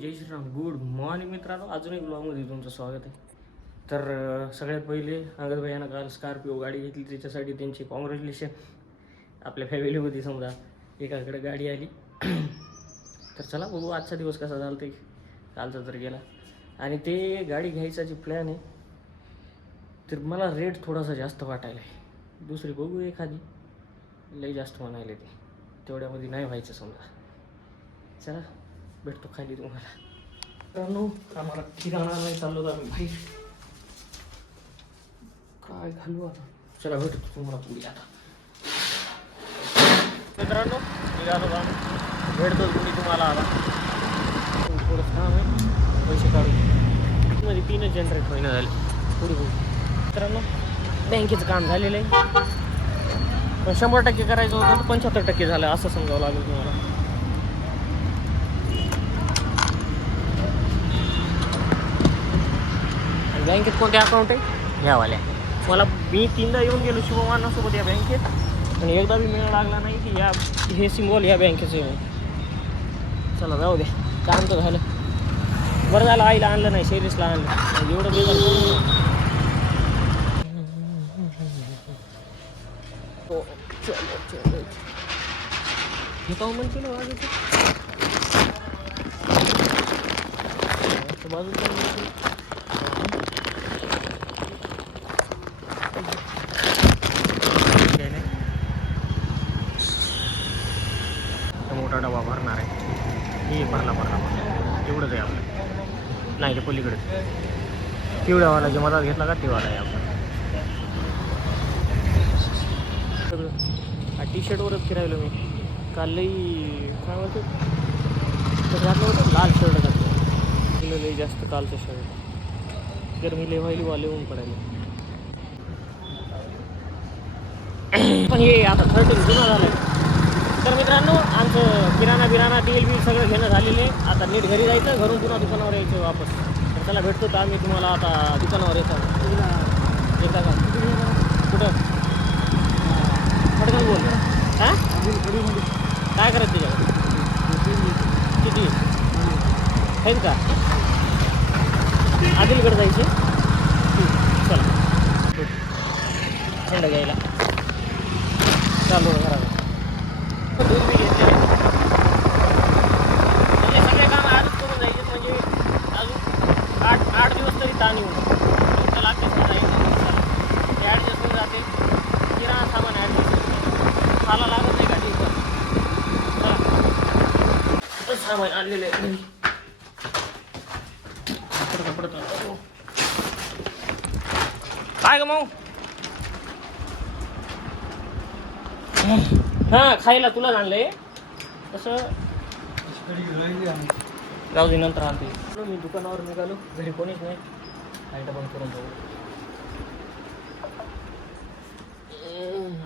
जय Shriram. Good morning मित्रांनो, अजून एक ब्लॉगमध्ये तुमचं स्वागत आहे. तर सगळ्यात पहिले अंगद भैयानं काल स्कॉर्पिओ गाडी घेतली, त्याच्यासाठी त्यांची कॉंग्रॅच्युलेशन. आपल्या फॅमिलीमध्ये समजा एकाकडे गाडी आली. तर चला बघू आजचा दिवस कसा झाला ते, कालचा तर गेला. आणि ते गाडी घ्यायचा जे प्लॅन आहे तर मला रेट थोडासा जास्त वाटायला आहे. दुसरी बघू एखादी, लई जास्त म्हणायला ते, तेवढ्यामध्ये नाही व्हायचं समजा. चला भेटतो खाली तुम्हाला. मित्रांनो आम्हाला किराणा नाही चाललो तर आम्ही बाहेर काय घालू आता. चला भेटतो तुम्हाला पुढे आता. मित्रांनो निघालो आम्ही, भेटतो पुढे तुम्हाला आता. थोडं काम आहे, पैसे काढून मध्ये 3 जनरेट महिना झाले. पुढे बघू मित्रांनो, बँकेचं काम झालेलं आहे पण 100% करायचं होतं तर 75% झालं असं समजावं लागेल तुम्हाला. बँकेत कोणते अकाउंट आहे ह्यावाल्या. मला मी 3दा येऊन गेलो शिवमानासोबत या बँकेत, आणि एकदा बी मिळायला लागला नाही की या हे सिम्बॉल या बँकेचं आहे. चला जाऊ द्या, काम तर झालं. बरं झालं आईला आणलं नाही, शैलेशला आणलं. एवढं बेजार हे पाहू म्हणते ना बाजू मोठा डबा भरणार आहे. हे भरला एवढंच आहे आपलं. नाही ते पलीकडे पिवळ्यावाला जे मधात घेतला का तेवाला आहे आपला. हा टी शर्टवरच फिरायलो मी काल. लई काय म्हणतो तर घातलं होतं, लाल शर्ट घातलं. तुला लई जास्त कालचं शर्ट गरमी लई व्हायली, वाले ऊन पडायला. पण हे आता 13 जुना झालं आहे. तर मित्रांनो आमचं किराणा बिल सगळं घेणं झालेलं आहे. आता नीट घरी जायचं, घरून पुन्हा दुकानावर यायचं वापस. तर त्याला भेटतो तर आम्ही तुम्हाला आता दुकानावर येतो. येता का कुठं पटकन बोल. हां काय करायचं त्याच्यावर किती आहेत का? आदिलकडे जायचे. चला थंड घ्यायला चालू घराला. दूध बी घेतले, म्हणजे सगळे काम आजच करून जायचे. म्हणजे अजून 8 दिवस तरी ताण येऊन त्याला ॲडजस्ट करायचं. ते ॲडजस्ट होऊन जाते. किराणा सामान ॲडजस्ट खाला लागत नाही गाडी पण. चला सामान आणलेलं आहे कपडं काय ग मग. हां खायला तुला आणलंय तसं. जाऊ दे नंतर आणते. मी दुकानावर निघालो, घरी कोणीच नाही. लाईट बंद करून जाऊ.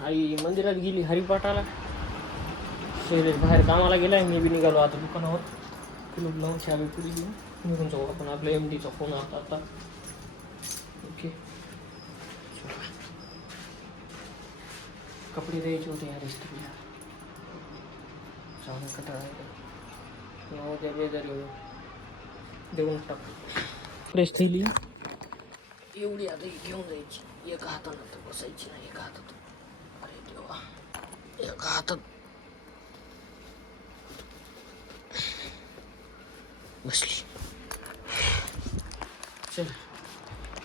आई मंदिरात गेली हरिपाठाला. शैलेश बाहेर कामाला गेलाय, मी बी निघालो आता दुकानावर. कुलूप लावून चावी पुढे घेऊन निघून जाऊ आपण. आपल्या MDचा फोन आता. ओके कपडे द्यायचे होते ह्या इस्त्रीला. जाऊन कटाळा द्या बेजारी देऊन टाक. फ्रेश थैली एवढी आता घेऊन जायची. एका हातानं तर बसायची नाही, एका हातात. अरे देवा, एका हातात बसली. चल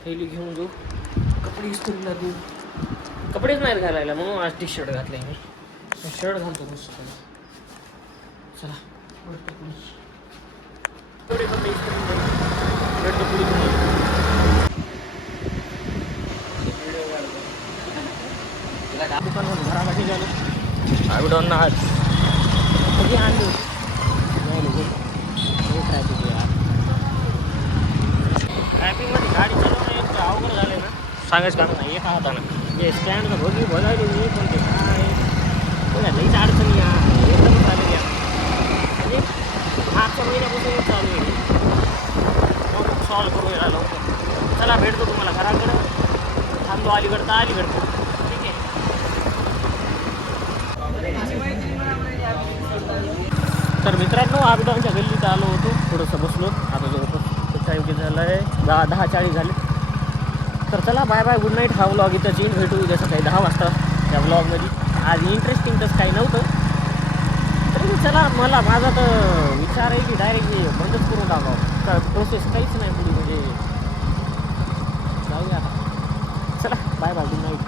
थैली घेऊन जाऊ, कपडे इस्त्रीला देऊ. कपडेच नाहीत घालायला म्हणून आज टी शर्ट घातलं आहे मी. शर्ट घालतो मस्त. चला भेटतो पुढे. एवढे कपडे इस्त्री भेटतो पुढे तुम्हाला. दुकानवर घरासाठी झालं आयवडॉन आज कधी आणली होती. ट्रॅफिकमध्ये गाडी चालवणं एक अवघड झालं ना, सांगायचं काम नाही. एका हातानं हे स्टँडनं भोगी बघायला मी पण ते काय लईच अडचणी या एकदम चालू या. म्हणजे मागच्या महिन्यापासून चालू आहे. मग सॉल्व करू यायला लवकर. चला भेटतो तुम्हाला घराकडं. थांबलो अलीकडं तर अलीकडं. ठीक आहे. तर मित्रांनो आम्ही आमच्या गल्लीत आलो होतो. थोडंसं बसलो. आता जवळपास टाईम किती झालं आहे 10:40 झाले. तर चला बाय बाय, गुड नाईट. हा व्लॉग इथं चेंज भेटू उद्या सकाळी 10 वाजता त्या व्लॉगमध्ये. आज इंटरेस्टिंग तसं काही नव्हतं, तरी चला माझा तर विचार आहे की डायरेक्ट हे बंदच करून टाकावं. तर प्रोसेस काहीच नाही पुढे, म्हणजे जाऊया आता. चला बाय बाय, गुड नाईट.